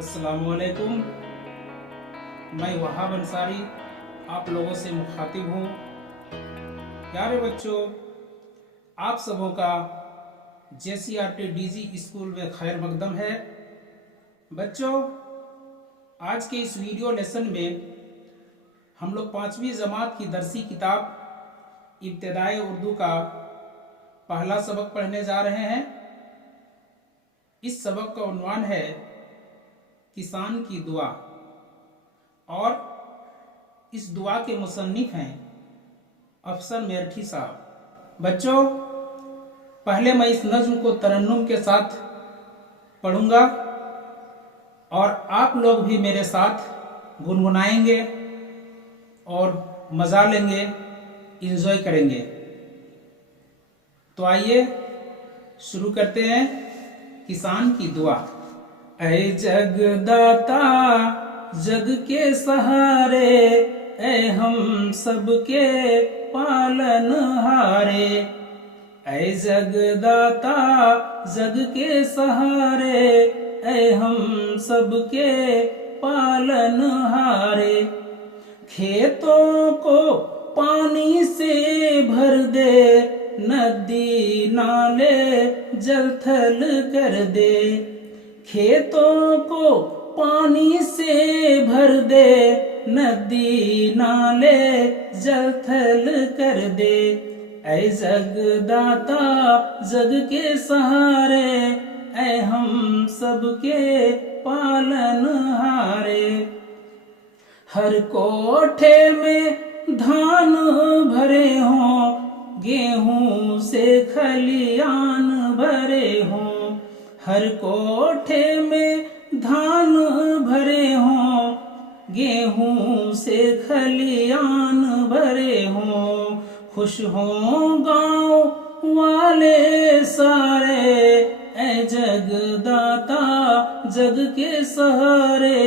अस्सलामुअलैकुम। मैं वहाब अंसारी आप लोगों से मुखातिब हूँ। प्यारे बच्चों, आप सबों का JCRT DG स्कूल में खैर मकदम है। बच्चों, आज के इस वीडियो लेसन में हम लोग 5वीं जमात की दरसी किताब इब्तिदाई उर्दू का पहला सबक पढ़ने जा रहे हैं। इस सबक का उन्वान है किसान की दुआ और इस दुआ के मुसन्निफ हैं अफसर मेरठी साहब। बच्चों, पहले मैं इस नज्म को तरन्नुम के साथ पढ़ूंगा और आप लोग भी मेरे साथ गुनगुनाएंगे और मज़ा लेंगे, इंजॉय करेंगे। तो आइए शुरू करते हैं किसान की दुआ। ऐ जगदाता जग के सहारे, ऐ हम सबके पालनहारे। ऐ जगदाता जग के सहारे, ऐ हम सबके पालनहारे। खेतों को पानी से भर दे, नदी नाले जल थल कर दे। खेतों को पानी से भर दे, नदी नाले जल थल कर दे। ऐ जगदाता जग के सहारे, ऐ हम सबके पालनहारे। हर कोठे में धान भरे हों, गेहूं से खलियान भरे हों। हर कोठे में धान भरे हों, गेहूं से खलियान भरे हों। खुश हों गाँव वाले सारे, ऐ जगदाता जग के सहारे,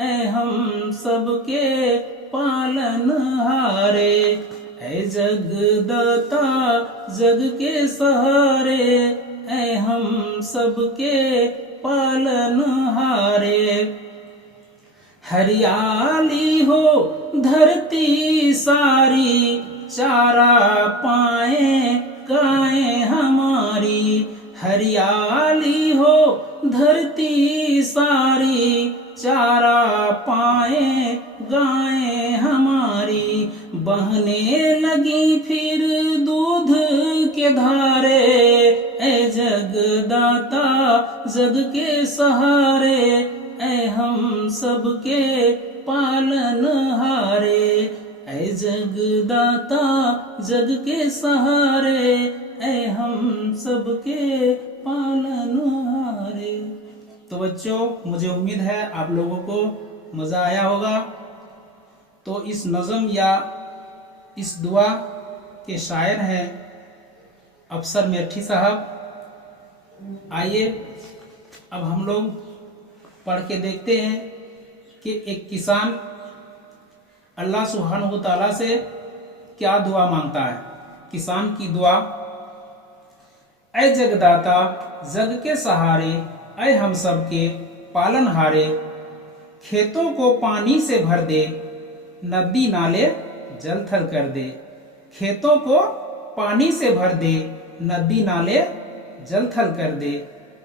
ऐ हम सबके पालनहारे। ऐ जगदाता जग के सहारे, ऐ हम सबके पालनहारे। हरियाली हो धरती सारी, चारा पाए गायें हमारी। हरियाली हो धरती सारी, चारा पाए गायें हमारी। बहने लगी फिर दूध के धारे, ऐ जगदाता जग के सहारे, ऐ हम सबके पालनहारे। ऐ जगदाता जग के सहारे, ऐ हम सबके पालनहारे। तो बच्चों, मुझे उम्मीद है आप लोगों को मज़ा आया होगा। तो इस नज़म या इस दुआ के शायर हैं अफसर मेरठी साहब। आइए अब हम लोग पढ़ के देखते हैं कि एक किसान अल्लाह सुब्हानहू तआला से क्या दुआ मांगता है। किसान की दुआ। ऐ जगदाता जग के सहारे, ऐ हम सबके पालनहारे। खेतों को पानी से भर दे, नदी नाले जल थल कर दे। खेतों को पानी से भर दे, नदी नाले जल थल कर दे।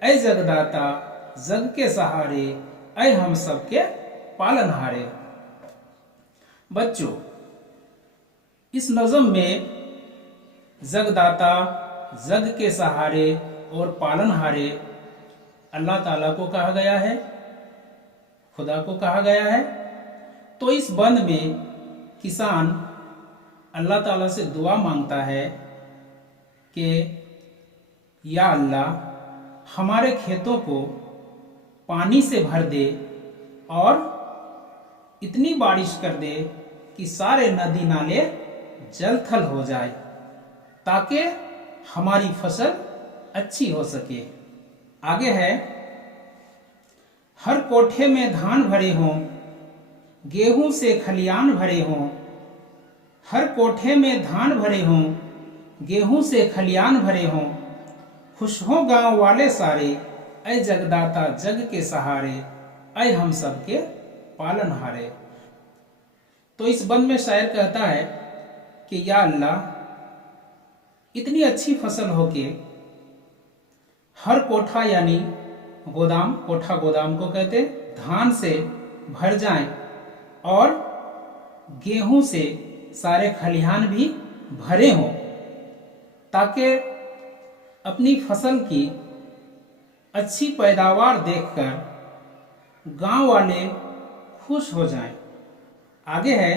ऐ जगदाता जग के सहारे, ऐ हम सबके पालनहारे। बच्चों, इस नज़म में जगदाता, जग के सहारे और पालनहारे अल्लाह ताला को कहा गया है, खुदा को कहा गया है। तो इस बंद में किसान अल्लाह ताला से दुआ मांगता है कि या अल्लाह, हमारे खेतों को पानी से भर दे और इतनी बारिश कर दे कि सारे नदी नाले जल थल हो जाए, ताकि हमारी फसल अच्छी हो सके। आगे है, हर कोठे में धान भरे हों, गेहूं से खलियान भरे हों। हर कोठे में धान भरे हों, गेहूं से खलियान भरे हों। खुश हों गांव वाले सारे, ऐ जगदाता जग के सहारे, ऐ हम सबके पालनहारे। तो इस बंद में शायर कहता है कि या अल्लाह, इतनी अच्छी फसल हो के हर कोठा यानी गोदाम, कोठा गोदाम को कहते, धान से भर जाएं और गेहूं से सारे खलिहान भी भरे हों, ताकि अपनी फसल की अच्छी पैदावार देखकर गांव वाले खुश हो जाएं। आगे है,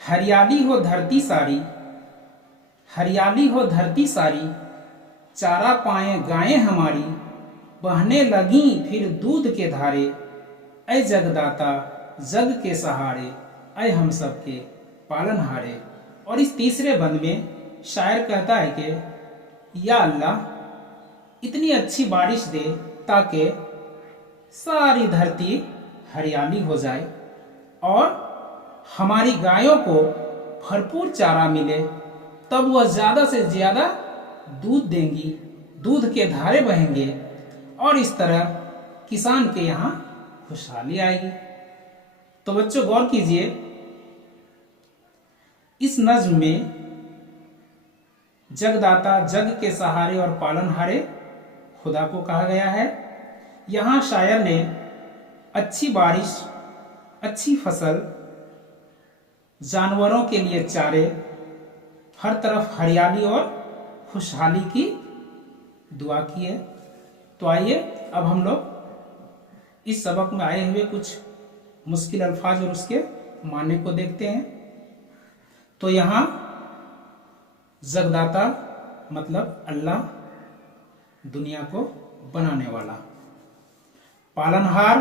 हरियाली हो धरती सारी, हरियाली हो धरती सारी, चारा पाए गायें हमारी, बहने लगी फिर दूध के धारे, ऐ जगदाता जग के सहारे, ऐ हम सबके पालनहारे। और इस तीसरे बंद में शायर कहता है कि या अल्लाह, इतनी अच्छी बारिश दे ताकि सारी धरती हरियाली हो जाए और हमारी गायों को भरपूर चारा मिले, तब वह ज़्यादा से ज़्यादा दूध देंगी, दूध के धारे बहेंगे और इस तरह किसान के यहाँ खुशहाली आएगी। तो बच्चों गौर कीजिए, इस नज्म में जगदाता, जग के सहारे और पालनहारे खुदा को कहा गया है। यहाँ शायर ने अच्छी बारिश, अच्छी फसल, जानवरों के लिए चारे, हर तरफ हरियाली और खुशहाली की दुआ की है। तो आइए अब हम लोग इस सबक में आए हुए कुछ मुश्किल अल्फाज और उसके माने को देखते हैं। तो यहाँ जगदाता मतलब अल्लाह, दुनिया को बनाने वाला। पालनहार,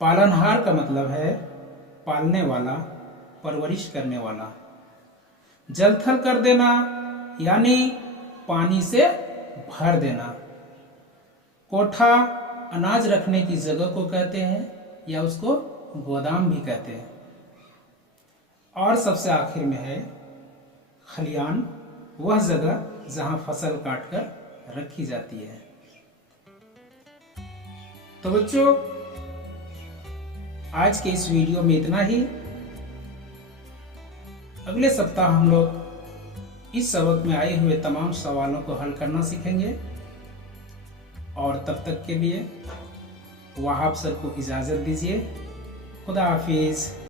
पालनहार का मतलब है पालने वाला, परवरिश करने वाला। जल थल कर देना यानी पानी से भर देना। कोठा अनाज रखने की जगह को कहते हैं या उसको गोदाम भी कहते हैं। और सबसे आखिर में है खलियान, वह जगह जहां फसल काटकर रखी जाती है। तो बच्चों आज के इस वीडियो में इतना ही। अगले सप्ताह हम लोग इस सबक में आए हुए तमाम सवालों को हल करना सीखेंगे। और तब तक के लिए वहाब सर को इजाज़त दीजिए। खुदा हाफिज।